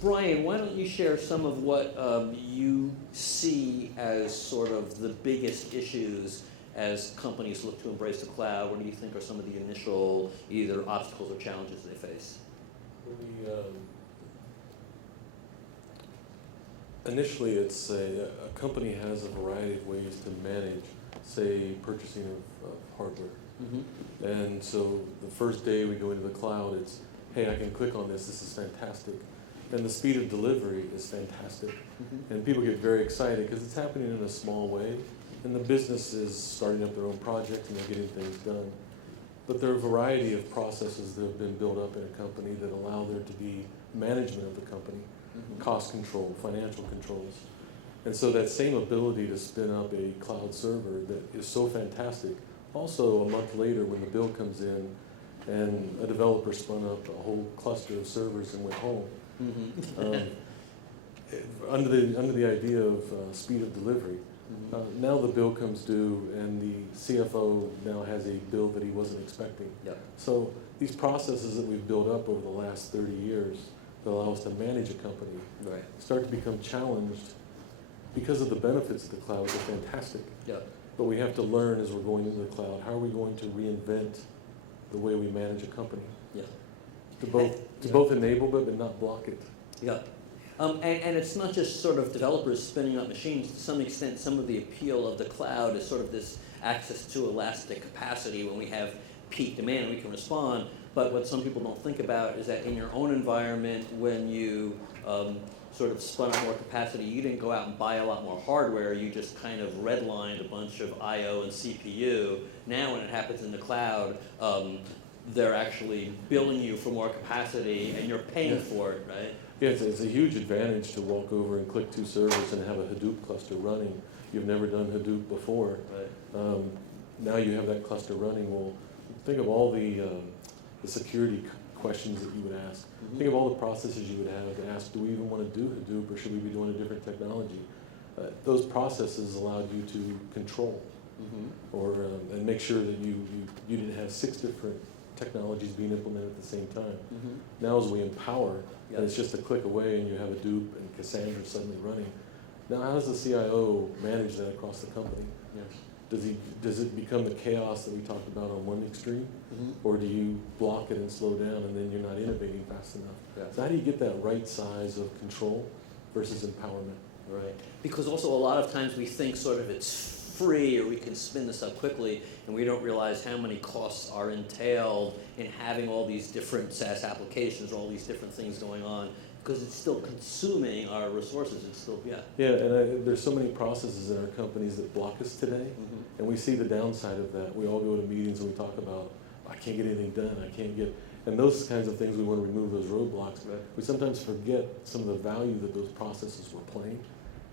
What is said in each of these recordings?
Brian, why don't you share some of what you see as sort of the biggest issues as companies look to embrace the cloud? What do you think are some of the initial either obstacles or challenges they face? Initially, it's a company has a variety of ways to manage, say, purchasing of hardware. Mm-hmm. And so the first day we go into the cloud, it's, hey, I can click on this is fantastic. And the speed of delivery is fantastic. Mm-hmm. And people get very excited because it's happening in a small way. And the business is starting up their own project and they're getting things done. But there are a variety of processes that have been built up in a company that allow there to be management of the company, Mm-hmm. cost control, financial controls. And so that same ability to spin up a cloud server that is so fantastic, also a month later when the bill comes in and a developer spun up a whole cluster of servers and went home. Mm-hmm. Under the idea of speed of delivery, Mm-hmm. now the bill comes due and the CFO now has a bill that he wasn't expecting. Yep. So these processes that we've built up over the last 30 years that allow us to manage a company Right. start to become challenged because of the benefits of the cloud. They're fantastic. Yep. But we have to learn as we're going into the cloud, how are we going to reinvent the way we manage a company Yeah. to both enable it but not block it. Yeah. And it's not just sort of developers spinning up machines. To some extent, some of the appeal of the cloud is sort of this access to elastic capacity. When we have peak demand, we can respond. But what some people don't think about is that in your own environment, when you sort of spun up more capacity, you didn't go out and buy a lot more hardware. You just kind of redlined a bunch of I/O and CPU. Now when it happens in the cloud, they're actually billing you for more capacity and you're paying for it, right? Yeah, it's a huge advantage to walk over and click 2 servers and have a Hadoop cluster running. You've never done Hadoop before. Right. Now you have that cluster running. Well, think of all the security questions that you would ask. Mm-hmm. Think of all the processes you would have to ask, do we even want to do Hadoop or should we be doing a different technology? Those processes allowed you to control or and make sure that you didn't have 6 different technologies being implemented at the same time. Mm-hmm. Now as we empower, Yep. and it's just a click away and you have Hadoop and Cassandra suddenly running. Now how does the CIO manage that across the company? Yes. Does it become the chaos that we talked about on one extreme? Mm-hmm. Or do you block it and slow down and then you're not innovating fast enough? Yeah. So how do you get that right size of control versus empowerment? Right. Because also a lot of times we think sort of it's free or we can spin this up quickly and we don't realize how many costs are entailed in having all these different SaaS applications, all these different things going on, because it's still consuming our resources. It's still, yeah. Yeah, and there's so many processes in our companies that block us today, Mm-hmm. and we see the downside of that. We all go to meetings and we talk about, I can't get anything done, I can't get, and those kinds of things, we want to remove those roadblocks. Right. We sometimes forget some of the value that those processes were playing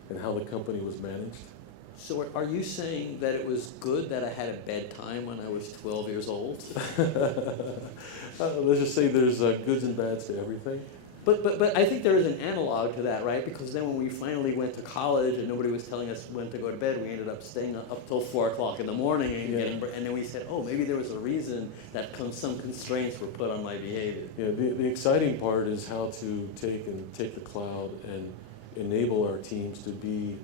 and how the company was managed. So are you saying that it was good that I had a bad time when I was 12 years old? Let's just say there's goods and bads to everything. But I think there is an analog to that, right? Because then when we finally went to college and nobody was telling us when to go to bed, we ended up staying up till 4 o'clock in the morning and, and then we said, oh, maybe there was a reason that some constraints were put on my behavior. Yeah, the exciting part is how to take the cloud and enable our teams to be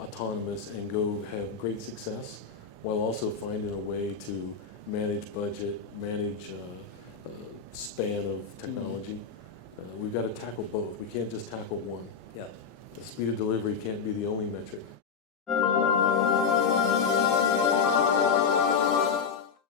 autonomous and go have great success while also finding a way to manage budget, manage span of technology. We've got to tackle both. We can't just tackle one. Yeah. The speed of delivery can't be the only metric.